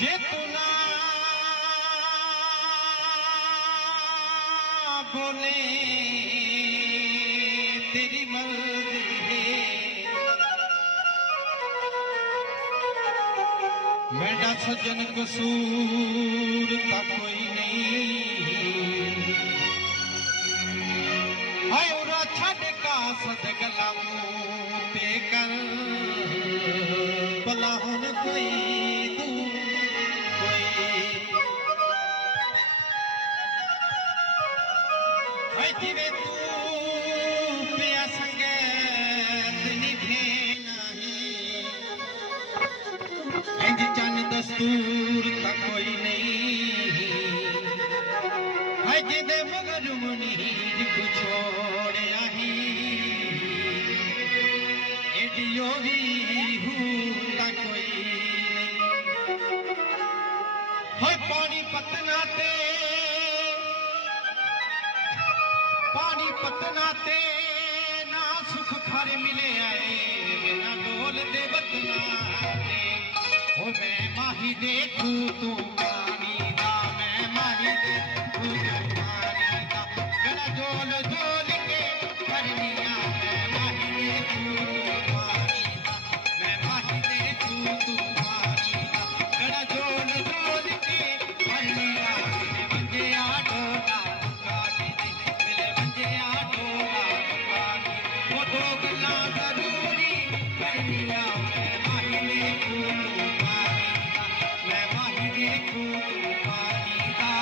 जे तू ना बोले तेरी मर्जी है। मेरा सजन कसूर ता कोई नहीं। हाय उरा छड़ का सद गला मुंह पे कर भला हुन कोई तू कोई। हाय जिवे तू पिया संगत निभेना है। इंज चन दस्तूर ता कोई नहीं। हाय जिदे मगर मुनीर को छोड़या ही एडियो भी हूता कोई नहीं। हाय पानी पतना ते ना सुख खर मिले आए बिना डोल दे बतना ते। ओ मैं माही देखू तू पानी दा मैं माही देखू तू पानी दा गला जोल जोल के करनिया मैं माही देखू तू पानी दा मैं माही देखू तू पानी दा गला जोल जोल के करनिया मिले बंजे आडोला काटी दे मिले बंजे आडोला काटी वो दो गला जरूरी करनिया मैं माही देखू तू पानी दा मैं माही देखू तू पानी दा।